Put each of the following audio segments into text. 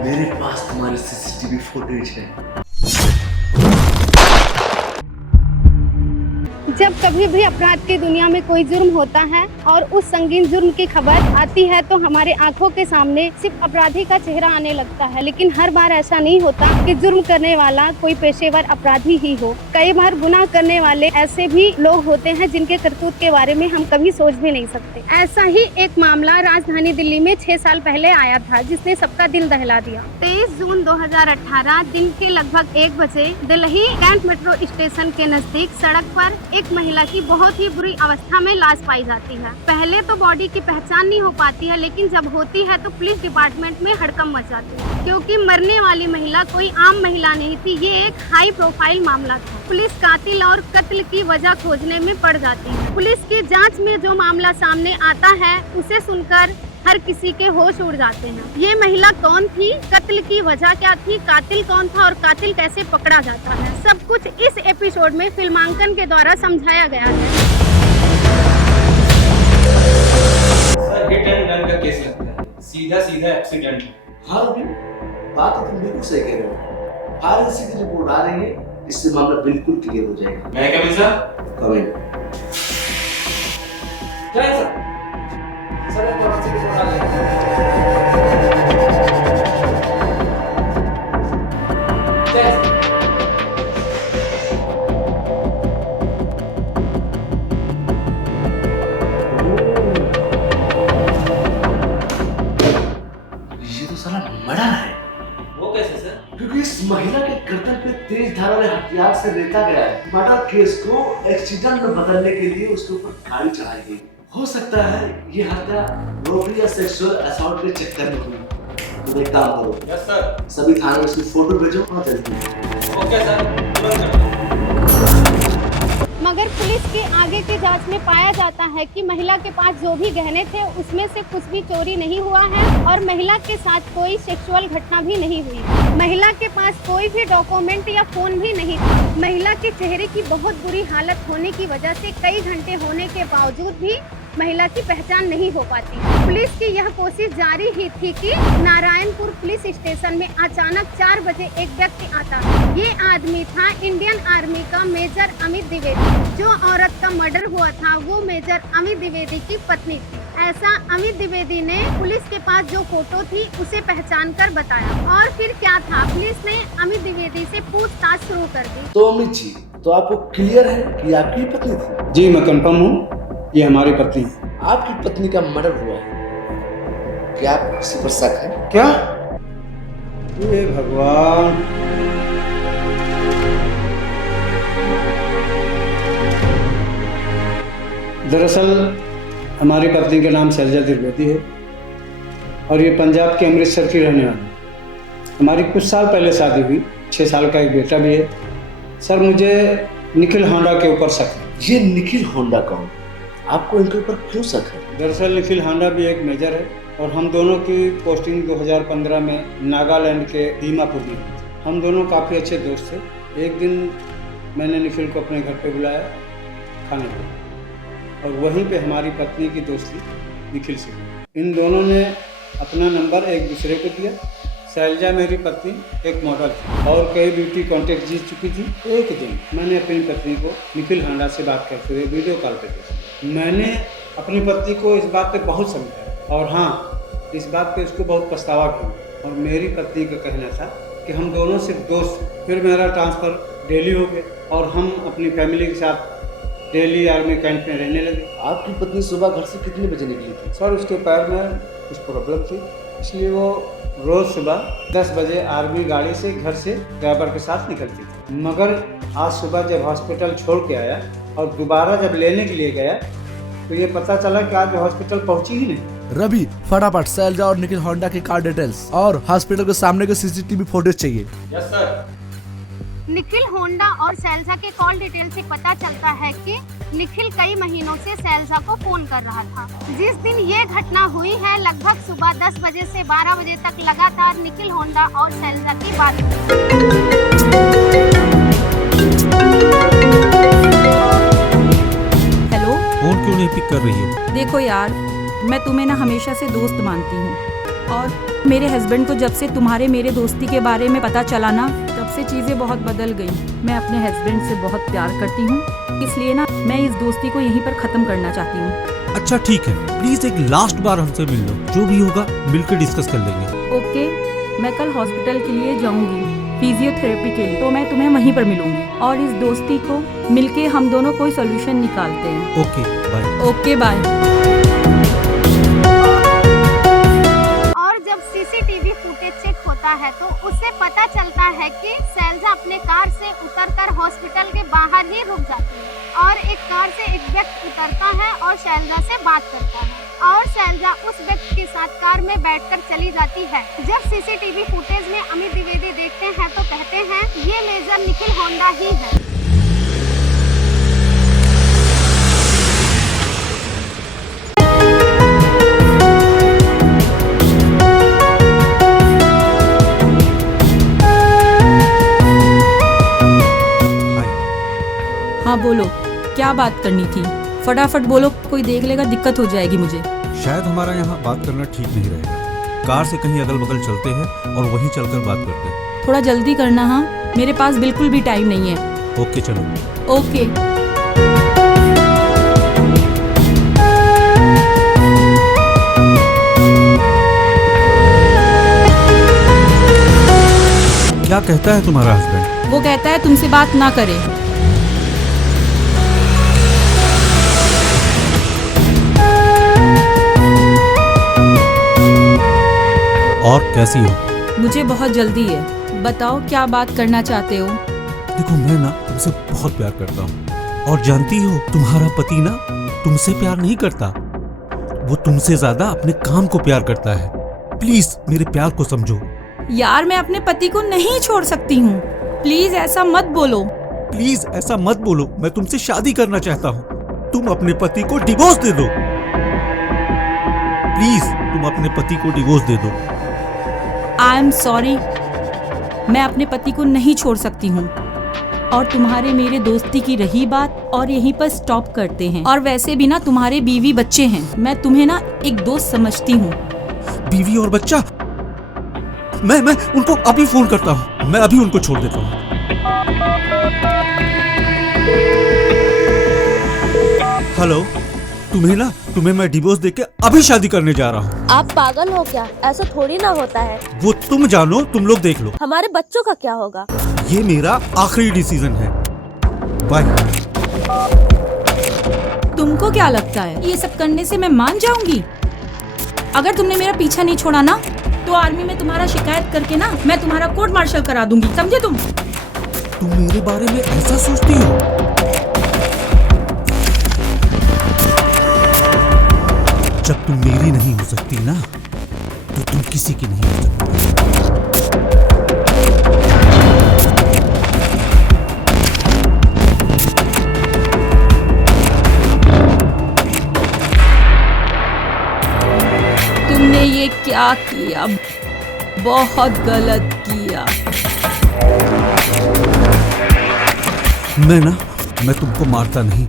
मेरे पास तुम्हारी CCTV footage है। जब कभी भी अपराध की दुनिया में कोई जुर्म होता है और उस संगीन जुर्म की खबर आती है तो हमारे आंखों के सामने सिर्फ अपराधी का चेहरा आने लगता है, लेकिन हर बार ऐसा नहीं होता कि जुर्म करने वाला कोई पेशेवर अपराधी ही हो। कई बार गुनाह करने वाले ऐसे भी लोग होते हैं जिनके करतूत के बारे में हम कभी सोच भी नहीं सकते। ऐसा ही एक मामला राजधानी दिल्ली में 6 साल पहले आया था, जिसने सबका दिल दहला दिया। 23 जून 2018 दिन के लगभग 1 बजे दिल्ली कैंट मेट्रो स्टेशन के नजदीक सड़क पर एक महिला की बहुत ही बुरी अवस्था में लाश पाई जाती है। पहले तो बॉडी की पहचान नहीं हो पाती है, लेकिन जब होती है तो पुलिस डिपार्टमेंट में हड़कंप मचाती है, क्योंकि मरने वाली महिला कोई आम महिला नहीं थी। ये एक हाई प्रोफाइल मामला था। पुलिस कातिल और कत्ल की वजह खोजने में पड़ जाती है। पुलिस की जांच में जो मामला सामने आता है उसे सुनकर हर किसी के होश उड़ जाते हैं। ये महिला कौन थी, कत्ल की वजह क्या थी, कातिल कौन था और कातिल कैसे पकड़ा जाता है, सब कुछ इस एपिसोड में फिल्मांकन के द्वारा समझाया गया है। सर, हिट एंड रन का केस लगता है, सीधा सीधा एक्सीडेंट। हाँ रवि, बात तो तुम बिल्कुल सही कह रहे हो। फॉरेंसिक की रिपोर्ट आ रही है, इससे मामला बिल्कुल क्लियर हो जाएगा। मैं कमिंग सर? कमिंग। जय सर। सर, फॉरेंसिक रिपोर्ट आ गई। जय सर। ये तो साला मर्डर है। वो कैसे सर? क्योंकि इस महिला के गर्दन पे तेज धार वाले हथियार से रेता गया है। मर्डर केस को एक्सीडेंट में बदलने के लिए उसके ऊपर गाड़ी चढ़ाई गई। हो सकता है ये हत्या रोबरी या सेक्सुअल असॉल्ट के चक्कर में हुई। तो एक काम करो, यस सर। सभी थाने में इसकी फोटो भेजो और जल्दी। ओके सर, तुरंत कर। मगर पुलिस के आगे की जांच में पाया जाता है कि महिला के पास जो भी गहने थे उसमें से कुछ भी चोरी नहीं हुआ है और महिला के साथ कोई सेक्सुअल घटना भी नहीं हुई। महिला के पास कोई भी डॉक्यूमेंट या फोन भी नहीं था। महिला के चेहरे की बहुत बुरी हालत होने की वजह से कई घंटे होने के बावजूद भी महिला की पहचान नहीं हो पाती। पुलिस की यह कोशिश जारी ही थी कि नारायणपुर पुलिस स्टेशन में अचानक 4 बजे एक व्यक्ति आता। ये आदमी था इंडियन आर्मी का मेजर अमित द्विवेदी। जो औरत का मर्डर हुआ था वो मेजर अमित द्विवेदी की पत्नी थी। ऐसा अमित द्विवेदी ने पुलिस के पास जो फोटो थी उसे पहचान कर बताया। और फिर क्या था, पुलिस ने अमित द्विवेदी से पूछताछ शुरू कर दी। तो अमित जी, तो आपको क्लियर है कि आपकी पत्नी थी? जी, मैं कंफर्म हूँ, ये हमारी पत्नी है। आपकी पत्नी का मर्डर हुआ है, क्या आप किसी पर शक है? क्या? हे भगवान। दरअसल हमारी पत्नी का नाम शैलजा द्विवेदी है और ये पंजाब के अमृतसर की रहने वाली है। हमारी कुछ साल पहले शादी हुई, 6 साल का एक बेटा भी है। सर, मुझे निखिल होंडा के ऊपर शक है। ये निखिल होंडा कौन? आपको इनके ऊपर क्यों शक है? दरअसल निखिल होंडा भी एक मेजर है और हम दोनों की पोस्टिंग 2015 में नागालैंड के दीमापुर में हुई थी। हम दोनों काफ़ी अच्छे दोस्त थे। एक दिन मैंने निखिल को अपने घर पे बुलाया खाने पे और वहीं पे हमारी पत्नी की दोस्ती निखिल से हुई। इन दोनों ने अपना नंबर एक दूसरे को दिया। शैलजा मेरी पत्नी एक मॉडल थी और कई ब्यूटी कॉन्टेस्ट जीत चुकी थी। एक दिन मैंने अपनी पत्नी को निखिल होंडा से बात करते हुए वीडियो कॉल पे देखा। मैंने अपनी पत्नी को इस बात पे बहुत समझाया और हाँ, इस बात पे उसको बहुत पछतावा भी हुआ। और मेरी पत्नी का कहना था कि हम दोनों सिर्फ दोस्त हैं। फिर मेरा ट्रांसफ़र दिल्ली हो गया और हम अपनी फैमिली के साथ दिल्ली आर्मी कैंप में रहने लगे। आपकी पत्नी सुबह घर से कितने बजे निकली थी? सर, उसके पैर में कुछ प्रॉब्लम थी, इसलिए वो रोज़ सुबह 10 बजे आर्मी गाड़ी से घर से ड्राइवर के साथ निकलती थी। मगर आज सुबह जब हॉस्पिटल छोड़ के आया और दोबारा जब लेने के लिए गया तो ये पता चला कि आज हॉस्पिटल पहुंची ही नहीं। रवि, फटाफट शैलजा और निखिल होंडा की कार डिटेल्स और हॉस्पिटल के सामने के सीसीटीवी फुटेज चाहिए। Yes sir. निखिल होंडा और शैलजा के कॉल डिटेल से पता चलता है कि निखिल कई महीनों से शैलजा को फोन कर रहा था। जिस दिन ये घटना हुई है लगभग सुबह 10 बजे से 12 बजे तक लगातार निखिल होंडा और शैलजा की बात हुई। हेलो, फोन क्यों नहीं पिक कर रही है? देखो यार, मैं तुम्हें ना हमेशा से दोस्त मानती हूँ और मेरे हस्बैंड को जब से तुम्हारे मेरे दोस्ती के बारे में पता चला ना, तब से चीज़ें बहुत बदल गई। मैं अपने हस्बैंड से बहुत प्यार करती हूँ, इसलिए ना मैं इस दोस्ती को यहीं पर ख़त्म करना चाहती हूँ। अच्छा ठीक है, प्लीज एक लास्ट बार हमसे मिल लो, जो भी होगा मिलकर डिस्कस कर लेंगे। ओके, मैं कल हॉस्पिटल के लिए जाऊंगी फिजियोथेरेपी के लिए, तो मैं तुम्हें वहीं पर मिलूंगी और इस दोस्ती को मिलके हम दोनों कोई सोल्यूशन निकालते हैं। Okay bye. Okay bye. और जब सीसीटीवी फुटेज चेक होता है तो उससे पता चलता है कि शैलजा अपने कार से उतरकर हॉस्पिटल के बाहर ही रुक जाती है और एक कार से एक व्यक्ति उतरता है और शैलजा से बात करता है और शैलजा उस व्यक्ति के साथ कार में बैठकर चली जाती है। जब सीसीटीवी फुटेज में अमित द्विवेदी देखते हैं तो कहते हैं ये मेजर निखिल होंडा ही है। हाँ बोलो, क्या बात करनी थी? फटाफट बोलो, कोई देख लेगा दिक्कत हो जाएगी मुझे। शायद हमारा यहाँ बात करना ठीक नहीं रहेगा। कार से कहीं अगल बगल चलते हैं और वहीं चलकर बात करते हैं। थोड़ा जल्दी करना। हाँ, मेरे पास बिल्कुल भी टाइम नहीं है। ओके चलो। ओके। क्या कहता है तुम्हारा हस्बैंड? वो कहता है तुमसे बात ना करे। और कैसी हो? मुझे बहुत जल्दी है, बताओ क्या बात करना चाहते हो? देखो मैं ना तुमसे बहुत प्यार करता हूँ और जानती हो तुम्हारा पति ना तुमसे प्यार नहीं करता, वो तुमसे ज्यादा अपने काम को प्यार करता है। प्लीज मेरे प्यार को समझो। यार मैं अपने पति को नहीं छोड़ सकती हूँ, प्लीज ऐसा मत बोलो। प्लीज ऐसा मत बोलो, मैं तुमसे शादी करना चाहता हूँ। तुम अपने पति को डिवोर्स दे दो। प्लीज तुम अपने पति को डिवोर्स दे दो। आई एम सॉरी, मैं अपने पति को नहीं छोड़ सकती हूँ। और तुम्हारे मेरे दोस्ती की रही बात, और यहीं पर स्टॉप करते हैं। और वैसे भी ना तुम्हारे बीवी बच्चे हैं, मैं तुम्हें ना एक दोस्त समझती हूँ। बीवी और बच्चा? मैं उनको अभी फोन करता हूँ, मैं अभी उनको छोड़ देता हूँ। हेलो, तुम्हें मैं डिवोर्स देके अभी शादी करने जा रहा हूँ। आप पागल हो क्या? ऐसा थोड़ी ना होता है। वो तुम जानो, तुम लोग देख लो। हमारे बच्चों का क्या होगा? ये मेरा आखिरी डिसीजन है। बाय। तुमको क्या लगता है ये सब करने से मैं मान जाऊंगी? अगर तुमने मेरा पीछा नहीं छोड़ा ना, तो आर्मी में तुम्हारा शिकायत करके ना मैं तुम्हारा कोर्ट मार्शल करा दूंगी, समझे तुम? तुम मेरे बारे में ऐसा सोचती हो? जब तुम मेरी नहीं हो सकती ना, तो तुम किसी की नहीं हो सकती। तुमने ये क्या किया? बहुत गलत किया। मैं तुमको मारता नहीं,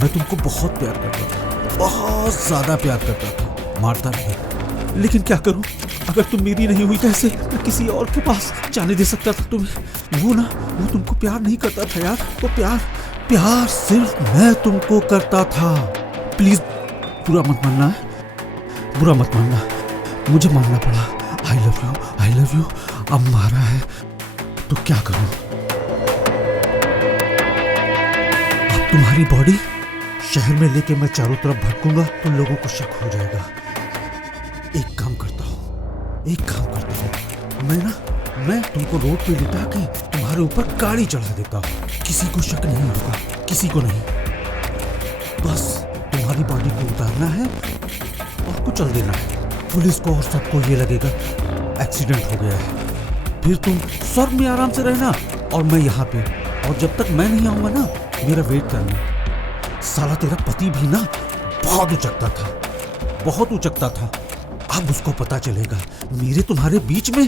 मैं तुमको बहुत प्यार करता था, बहुत ज्यादा प्यार करता था, मारता नहीं। लेकिन क्या करूं, अगर तुम मेरी नहीं हुई कैसे मैं किसी और के पास जाने दे सकता था तुम्हें? वो तुमको प्यार नहीं करता था यार, वो प्यार सिर्फ मैं तुमको करता था। प्लीज बुरा मत मानना है, बुरा मत मानना, मुझे मानना पड़ा। I love you. अब मारा है तो क्या करूं? अब तुम्हारी बॉडी शहर में लेके मैं चारों तरफ भटकूंगा तो लोगों को शक हो जाएगा। एक काम करता हूँ, मैं तुमको रोड पे लिटा के तुम्हारे ऊपर गाड़ी चढ़ा देता हूँ। किसी को शक नहीं होगा, किसी को नहीं। बस तुम्हारी बॉडी को उतारना है और को चल देना है। पुलिस को और सबको ये लगेगा एक्सीडेंट हो गया है। फिर तुम स्वर्ग में आराम से रहना और मैं यहाँ पे, और जब तक मैं नहीं आऊंगा ना मेरा वेट करना। साला तेरा पति भी ना बहुत उचकता था। अब उसको पता चलेगा मेरे तुम्हारे बीच में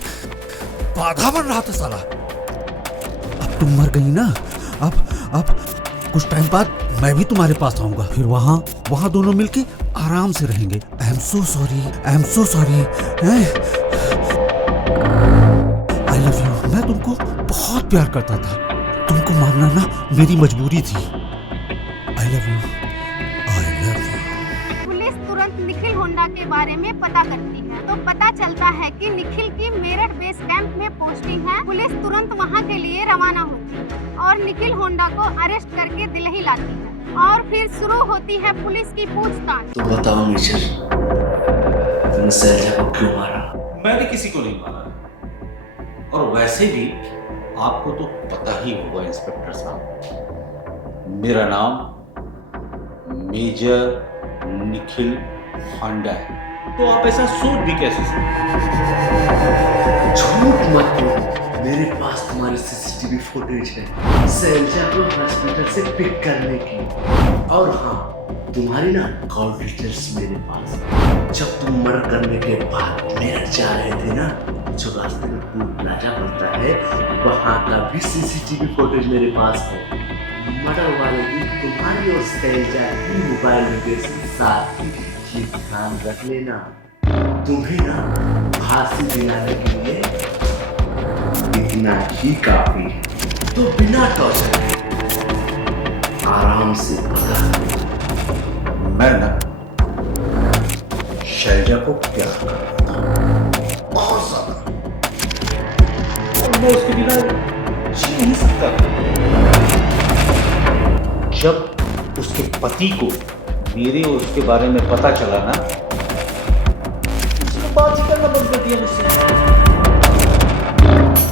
बाधा बन रहा था साला। अब तुम मर गई ना, अब कुछ टाइम बाद मैं भी तुम्हारे पास आऊंगा, फिर वहां दोनों मिलके आराम से रहेंगे। I am so sorry. बहुत प्यार करता था। तुमको मारना ना मेरी मजबूरी थी। I love you, I love you. Police तुरंत निखिल होंडा के बारे में पता करती है, तो पता चलता है कि निखिल की मेरठ बेस कैंप में पोस्टिंग है। पुलिस तुरंत वहां के लिए रवाना होती है और निखिल होंडा को अरेस्ट करके दिल्ली लाती है और फिर शुरू होती है पुलिस की पूछताछ। तो बताओ मेजर, तुमने शैलजा को क्यों मारा? मैंने किसी को नहीं मारा, और वैसे भी आपको तो पता ही होगा इंस्पेक्टर साहब, मेरा नाम मेजर निखिल होंडा है। तो आप ऐसा सोच भी कैसे सकते? झूठ मत बोलो, मेरे पास तुम्हारी सीसीटीवी फुटेज है शैलजा को हॉस्पिटल से पिक करने की। और हाँ, तुम्हारी ना कॉल डिटेल्स मेरे पास है। जब तुम मर्डर करने के बाद मेरठ जा रहे थे ना, जो रास्ते में टूल प्लाजा पड़ता है, वहाँ का भी सीसीटीवी फुटेज मेरे पास है। मर्डर वाले दिन तुम्हारी और शैलजा की मोबाइल लोकेशन साथ ही, ये ध्यान रख लेना। तुम्हें ना फांसी दिलाने के लिए इतना ही काफी है। तो बिना टॉर्चर आराम से पता मैं ना शैलजा को प्यार करता था, बहुत ज्यादा, और मैं उसके बिना जी नहीं सकता। जब उसके पति को मेरे और उसके बारे में पता चला ना, उसने बात ही करना बंद कर दिया मुझसे।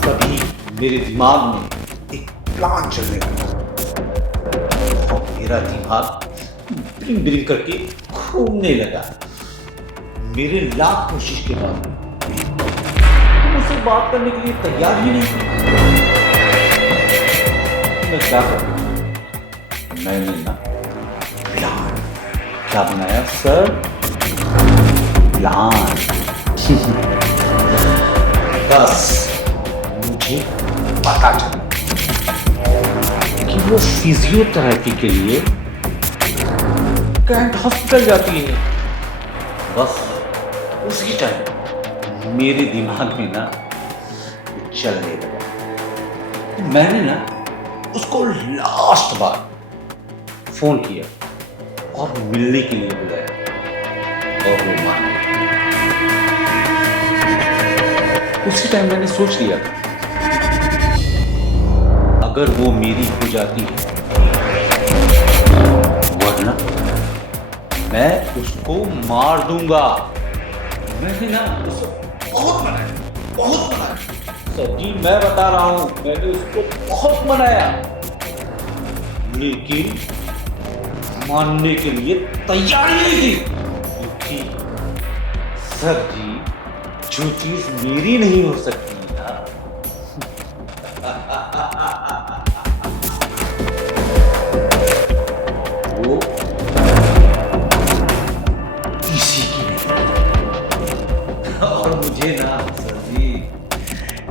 तभी मेरे दिमाग में एक प्लान चलने लगा और मेरा दिमाग ब्रिंग ब्रिंग करके घूमने लगा। मेरे लाख कोशिश के बाद मुझसे बात करने के लिए तैयार ही नहीं। मैं क्या करूं? मैंने ना प्लान क्या बनाया सर? प्लान। बस मुझे पता चला कि वो फिजियोथेरेपी के लिए कैंट हॉस्पिटल जाती है। बस उसी टाइम मेरे दिमाग में ना चलने लगा। मैंने ना उसको लास्ट बार फोन किया और मिलने के लिए बुलाया और वो मान गई। उसी टाइम मैंने सोच लिया था, अगर वो मेरी हो जाती है, वरना मैं उसको मार दूंगा। मैंने ना उसको बहुत मनाया। सर जी, मैं बता रहा हूं, मैंने उसको बहुत मनाया, लेकिन मानने के लिए तैयार नहीं थी। क्योंकि सर जी, जो चीज मेरी नहीं हो सकती ना, वो किसी की नहीं। और मुझे ना सर जी,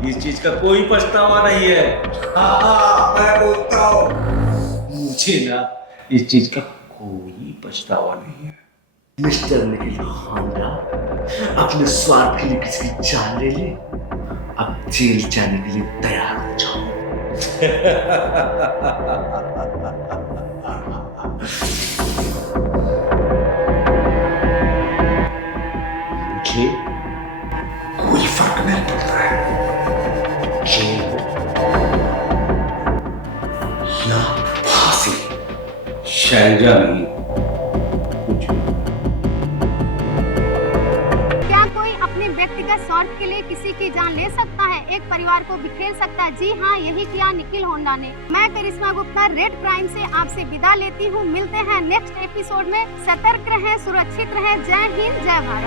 इस चीज का कोई पछतावा नहीं है। मैं बोलता हूं, मुझे ना इस चीज का कोई पछतावा नहीं है। मिस्टर निखिल होंडा अपने स्वार्थ के लिए किसी की जान ले ली, अब जेल जाने के लिए तैयार हो जाओ। मुझे कोई फर्क नहीं पड़ता है, जेल हो या फांसी, शैलजा नहीं, कुछ भी। क्या कोई अपने व्यक्तिगत स्वार्थ के लिए किसी की जान ले सकता है, एक परिवार को बिखेर सकता है? जी हाँ, यही किया निखिल होंडा ने। मैं करिश्मा गुप्ता रेड प्राइम से आपसे विदा लेती हूँ। मिलते हैं नेक्स्ट एपिसोड में। सतर्क रहें, सुरक्षित रहें। जय हिंद, जय भारत।